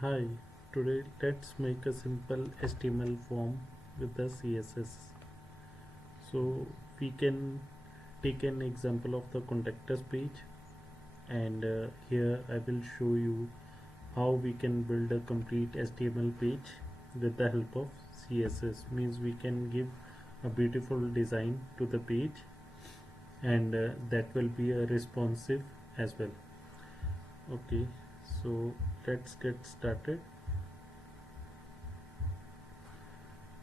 Hi, today let's make a simple HTML form with the CSS. So we can take an example of the contact us page, and here I will show you how we can build a complete HTML page with the help of CSS. Means we can give a beautiful design to the page, and that will be a responsive as well. Okay, so let's get started.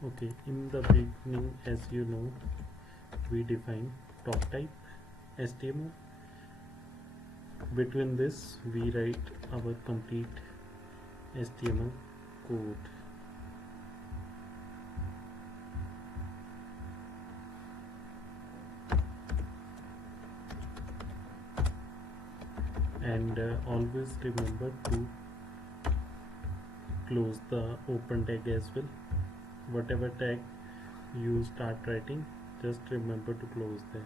Okay, in the beginning, as you know, we define top type HTML. Between this, we write our complete HTML code. And always remember to close the open tag as well. Whatever tag you start writing, just remember to close that.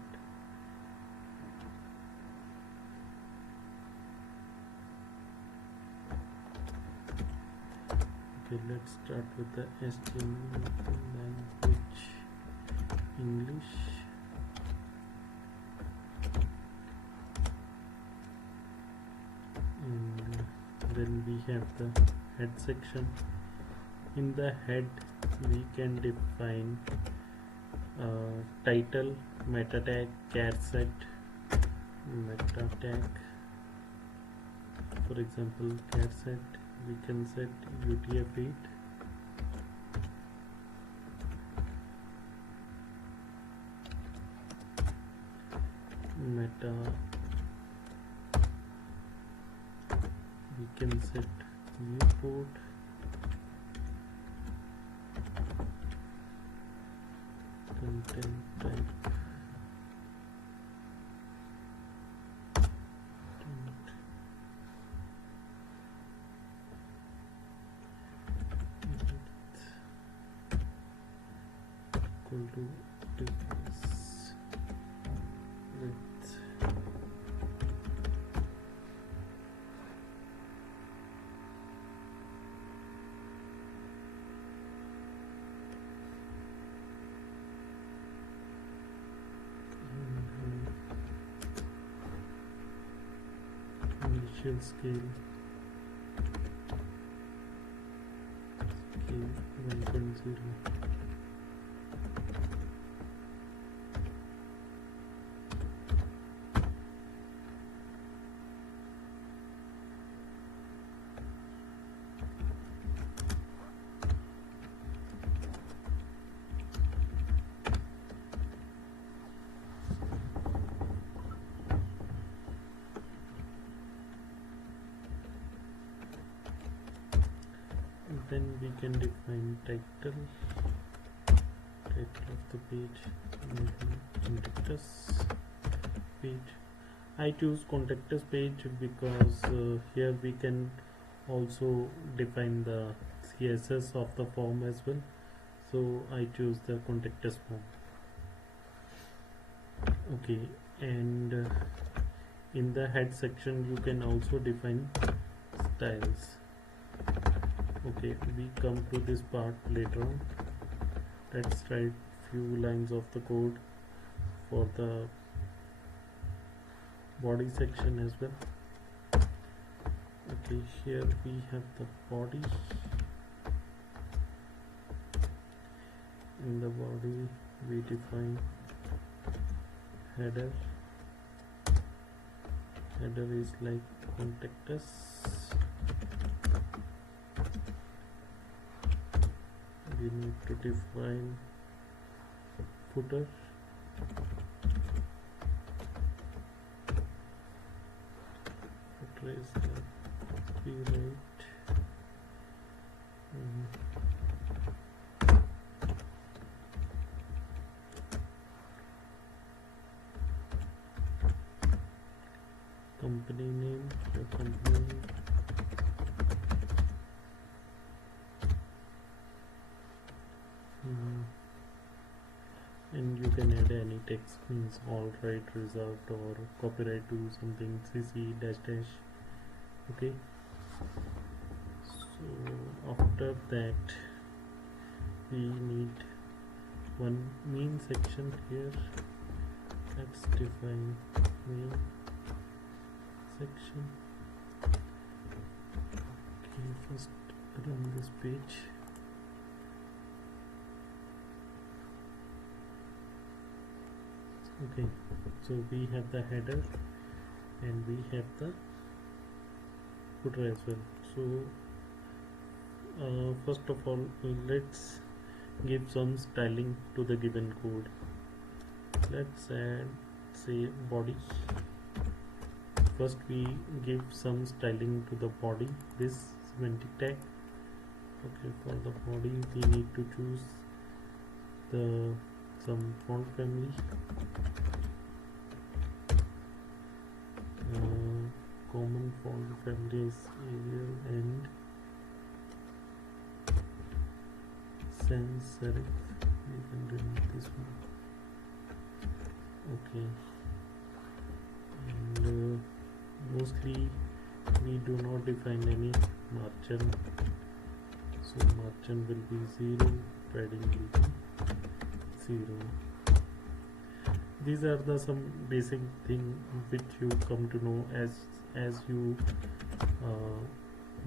Okay, let's start with the HTML language English. And then we have the head section. In the head we can define title, meta tag, char set, meta tag. For example, char set, we can set UTF-8. Meta, we can set viewport. Content type, equal to difference width. Initial scale 1.0. Then we can define title of the page, maybe contact us page. I choose contact us page because here we can also define the CSS of the form as well, so I choose the contact us form. Okay, and in the head section you can also define styles. Okay, we come to this part later on. Let's write few lines of the code for the body section as well. Okay, here we have the body. In the body we define header. Header is like contact us. We need to define footer. Footer is like we write company name, your company name. And you can add any text, means all right, reserved, or copyright to something, cc dash dash. Okay, So after that we need one main section here. Let's define main section. Okay, first run this page. Okay, so we have the header and we have the footer as well. So first of all, let's give some styling to the given code. Let's add, say, body. First we give some styling to the body, this semantic tag. Okay, for the body we need to choose the some font family. Common font family is Arial and sans serif. We can remove this one. Okay, and mostly we do not define any margin, so margin will be 0, padding will be 0. These are the some basic thing which you come to know as you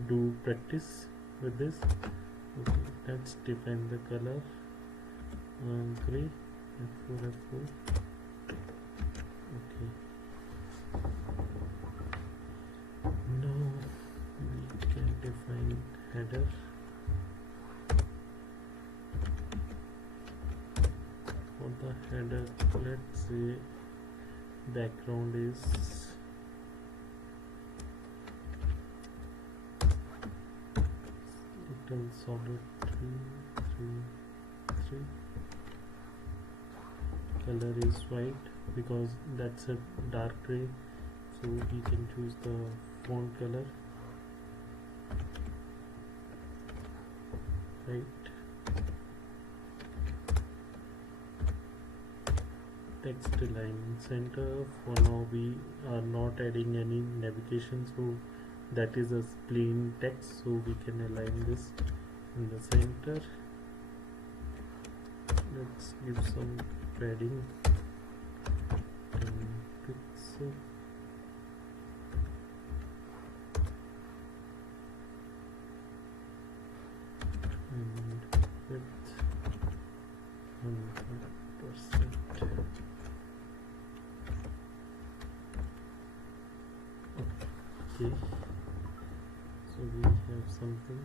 do practice with this. Okay, let's define the color, gray, F4. Okay, now we can define header. For the header, let's say background is little solid 3. Color is white because that's a dark gray, so we can choose the font color, right. Text align center. For now we are not adding any navigation, so that is a plain text, so we can align this in the center. Let's give some padding, 10 pixel. And width 100%. Okay, so we have something.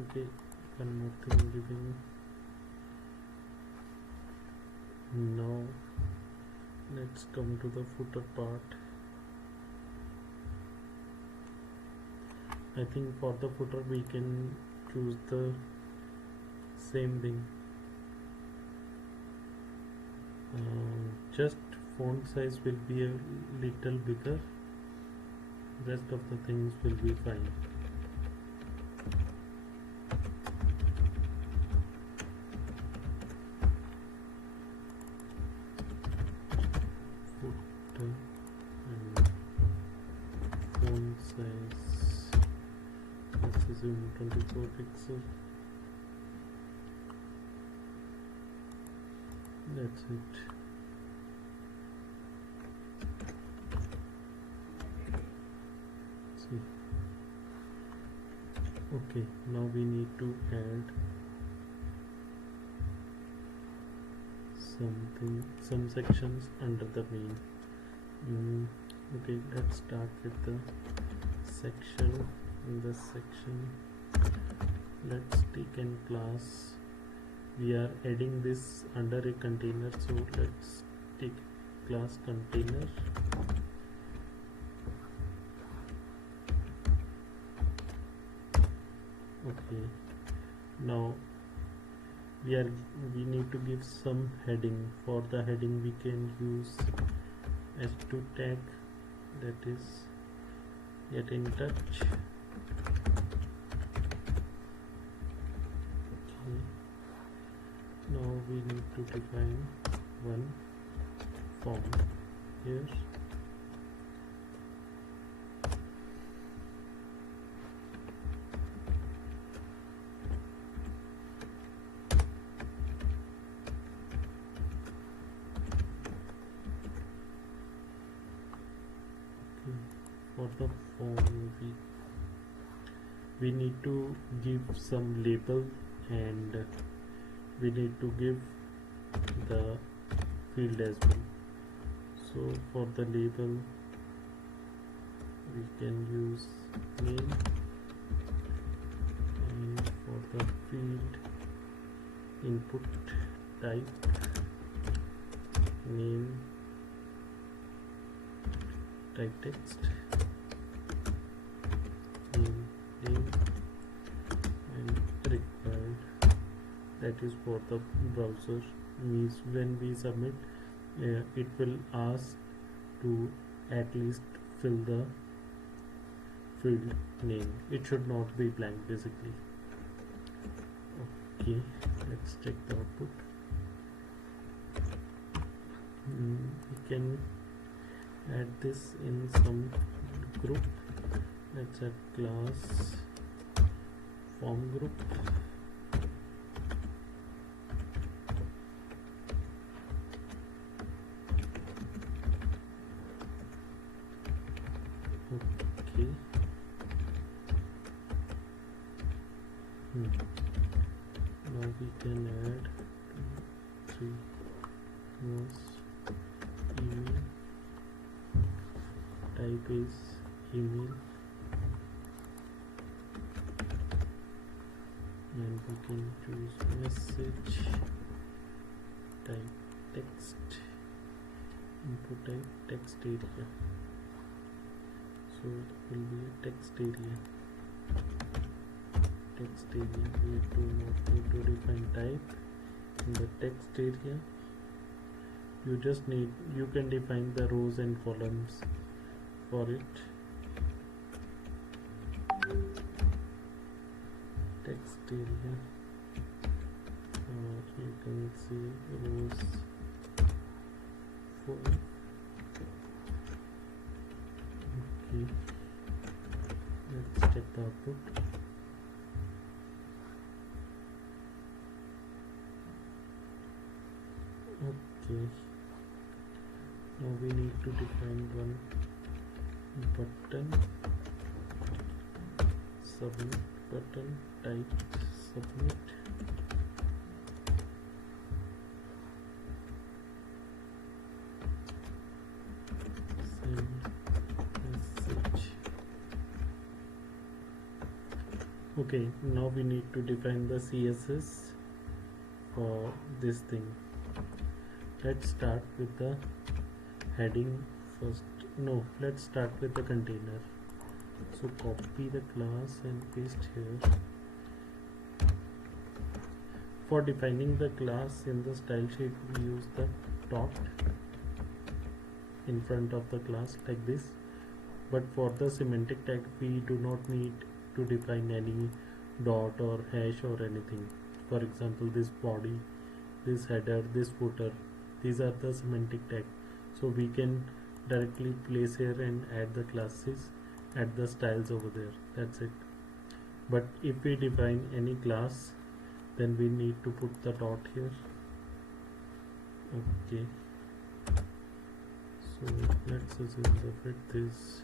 Okay, one more thing giving. Now let's come to the footer part. I think for the footer we can choose the same thing, just font size will be a little bigger, rest of the things will be fine. Footer and font size, let's assume 24 pixel. That's it. See. Okay, now we need to add some sections under the main. Okay, let's start with the section. In this section, let's take in class. We are adding this under a container, so let's take class container. Okay, now we need to give some heading. For the heading we can use h2 tag, that is get in touch. Okay, now we need to define one form here. for the form we need to give some label, and we need to give the field as well. So for the label we can use name, and for the field input type name, type text, name and required. That is for the browser. Means when we submit, it will ask to at least fill the field name. It should not be blank basically. Okay, let's check the output. We can add this in some group. Let's add class form group. Okay. Now we can add 2, 3 was email, type is email, and we can choose message, type text, input type text area. So it will be a text area. Text area, we do not need to define type in the text area. You can define the rows and columns for it. Text area, you can see rows 4. Okay, let's check the output. Okay, now we need to define one button, submit button, type submit, send message. Okay, now we need to define the CSS for this thing. Let's start with the heading first. No, let's start with the container. So copy the class and paste here. For defining the class in the style sheet, we use the dot in front of the class like this. But for the semantic tag, we do not need to define any dot or hash or anything. For example, this body, this header, this footer, these are the semantic tag. So we can directly place here and add the classes, add the styles over there. That's it. But if we define any class, then we need to put the dot here. Okay. So let's assume the width is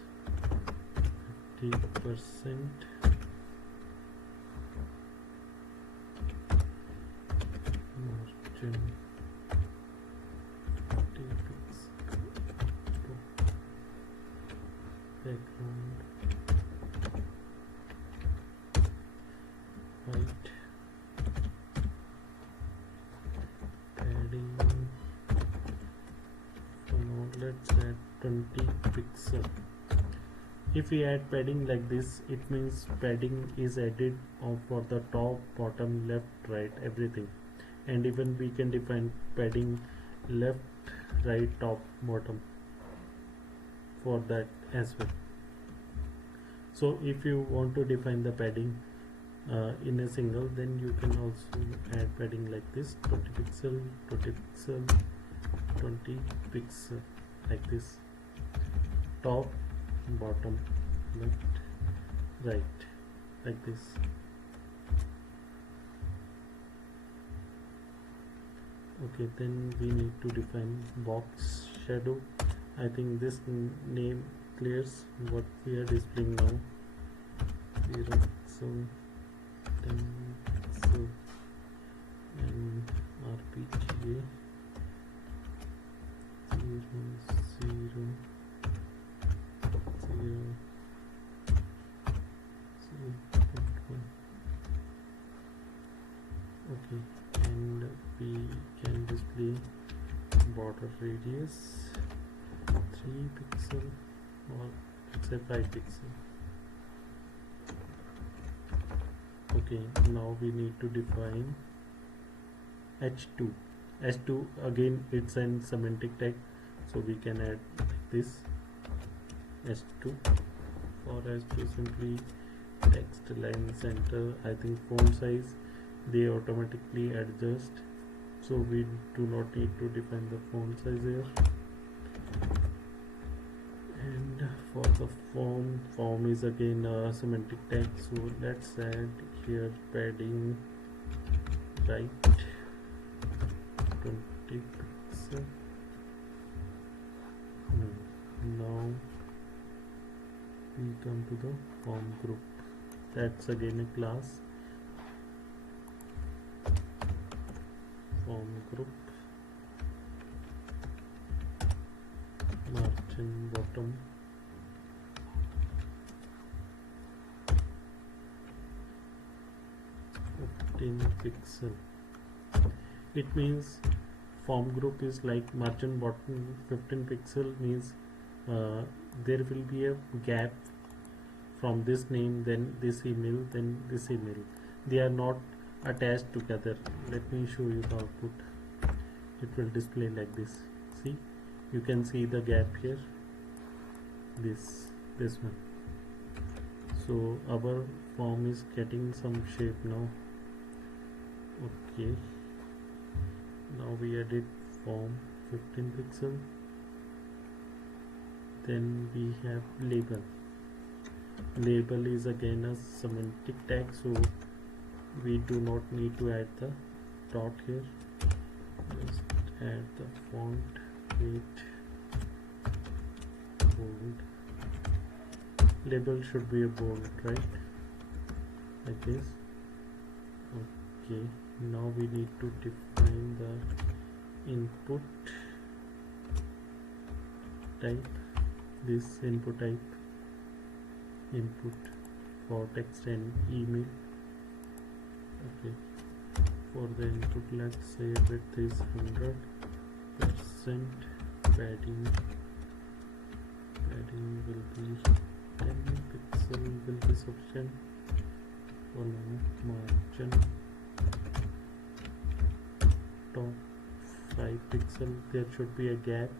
50%. Margin background white, padding, so now let's add 20 pixel. If we add padding like this, it means padding is added for the top, bottom, left, right, everything. And even we can define padding left, right, top, bottom for that as well. So if you want to define the padding in a single, then you can also add padding like this: 20 pixel, 20 pixel, 20 pixel, like this, top, bottom, left, right, like this. Okay, then we need to define box shadow. I think this name clears what we are displaying now. 0 pixel, 10 pixel, and RPGA 0 0 0 0.1. Okay, and we can display border radius 3 pixel, or let's say 5 pixel. Okay, now we need to define h2. h2 again, it's an semantic tag, so we can add this h2. For h2, simply text line center. I think font size they automatically adjust, so we do not need to define the font size here. And for the form is again a semantic tag, so let's add here padding right 20 pixel. Now we come to the form group. That's again a class. Form group, margin bottom, pixel. It means form group is like margin bottom 15 pixel, means there will be a gap from this name, then this email, then this email. They are not attached together. Let me show you the output. It will display like this. See, you can see the gap here, this one. So our form is getting some shape now. Okay, now we added form 15 pixel. Then we have label. Label is again a semantic tag, so we do not need to add the dot here. Just add the font weight bold. Label should be a bold, right? Like this. Okay, now we need to define the input type. This input type, input for text and email. Okay, for the input, let's say width is 100%, padding will be 10 pixel will be sufficient. For now, margin top 5 pixel, there should be a gap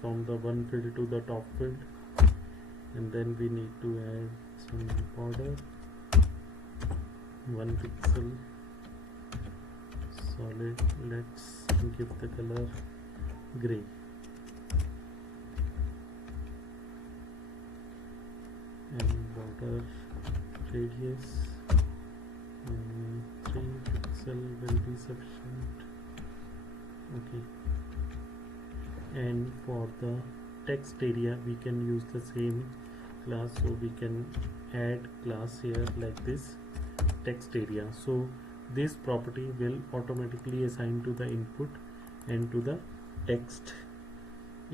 from the one field to the top field, and then we need to add some border 1 pixel solid. Let's give the color gray. And border radius 3 pixel will be sufficient. Okay, and for the text area we can use the same class, so we can add class here like this, text area. So this property will automatically assign to the input and to the text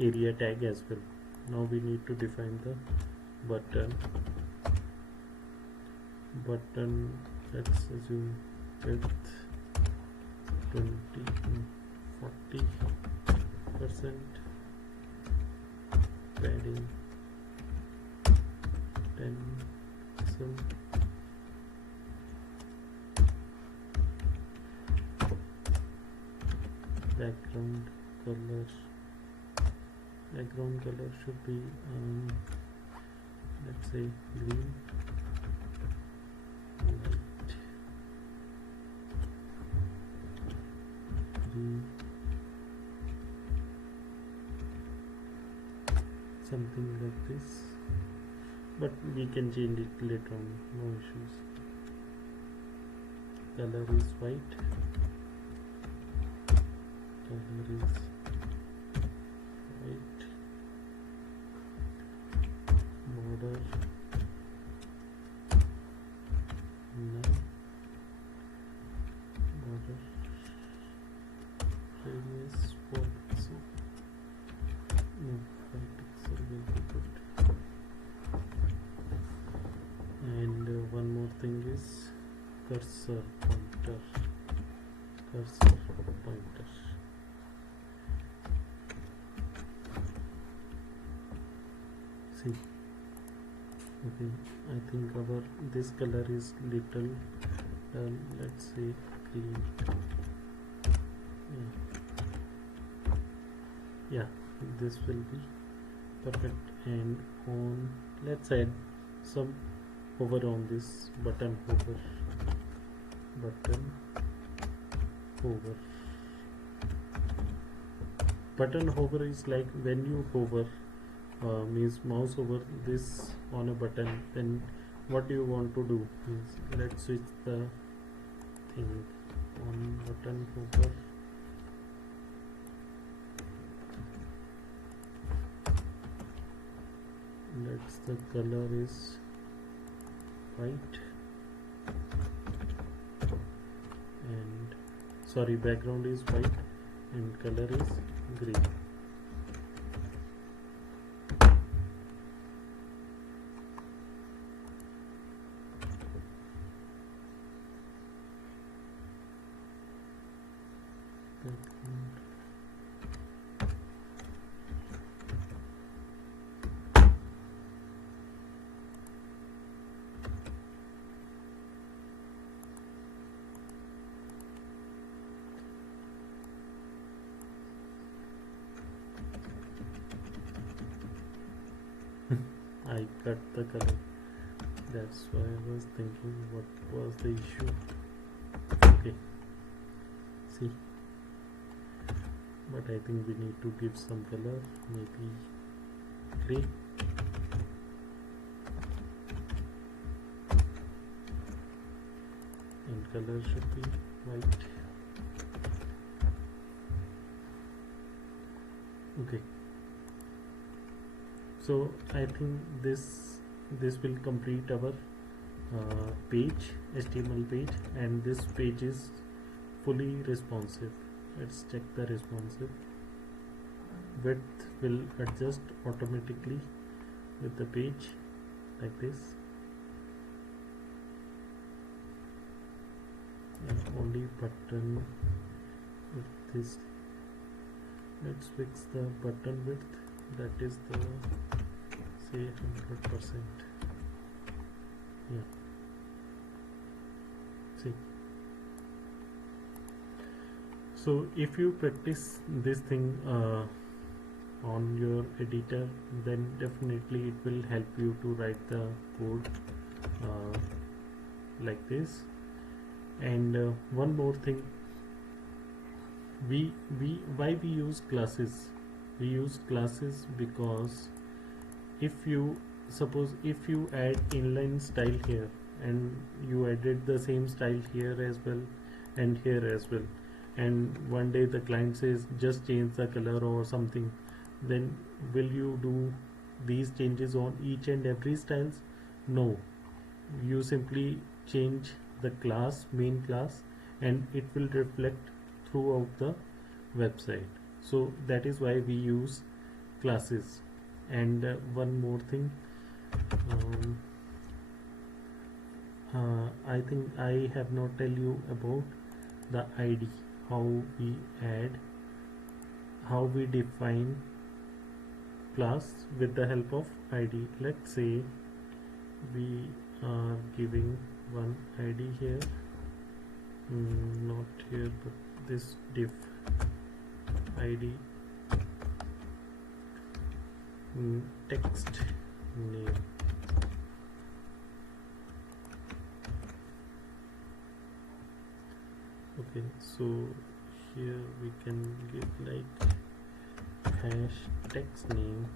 area tag as well. Now we need to define the button. Let's assume width 40%, padding 10 pixel, background color should be let's say green, light green, something like this, but we can change it later on, no issues. Color is white, color is white, border none, border radius 4 pixel, no 5 pixel will be good. And one more thing is cursor pointer. See, okay, I think this color is little let's say green. Yeah, this will be perfect. And on, let's add some hover on this button hover. Button hover is like when you hover, means mouse over this on a button, then what you want to do is, let's switch the thing on button hover. The color is white and sorry, background is white and color is green. I cut the color, that's why I was thinking what was the issue. Okay, see, but I think we need to give some color, maybe gray. And color should be white. Okay, so I think this will complete our page, HTML page, and this page is fully responsive. Let's check the responsive. Width will adjust automatically with the page like this, and only button width is, let's fix the button width, that is the say 100%. Yeah, see, so if you practice this thing on your editor, then definitely it will help you to write the code like this. And one more thing, why we use classes? We use classes because if you suppose if you add inline style here and you added the same style here as well and here as well, and one day the client says just change the color or something, then will you do these changes on each and every styles? No, you simply change the class, main class, and it will reflect throughout the website. So that is why we use classes. And one more thing, I think I have not tell you about the ID, how we add, how we define class with the help of ID. Let's say we are giving one ID here, not here but this div ID, text name. Okay, so here we can give like hash text name,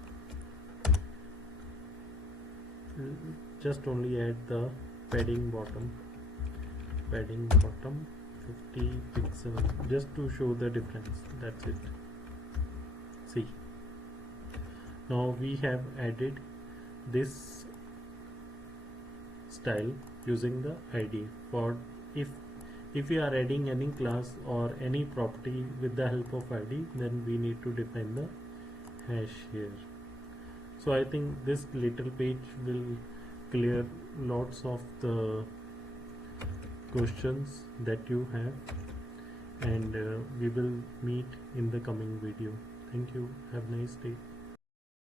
just only add the padding bottom 50 pixel, just to show the difference, that's it. See, now we have added this style using the id. For if we are adding any class or any property with the help of id, then we need to define the hash here. So I think this little page will clear lots of the questions that you have, and we will meet in the coming video. Thank you. Have a nice day.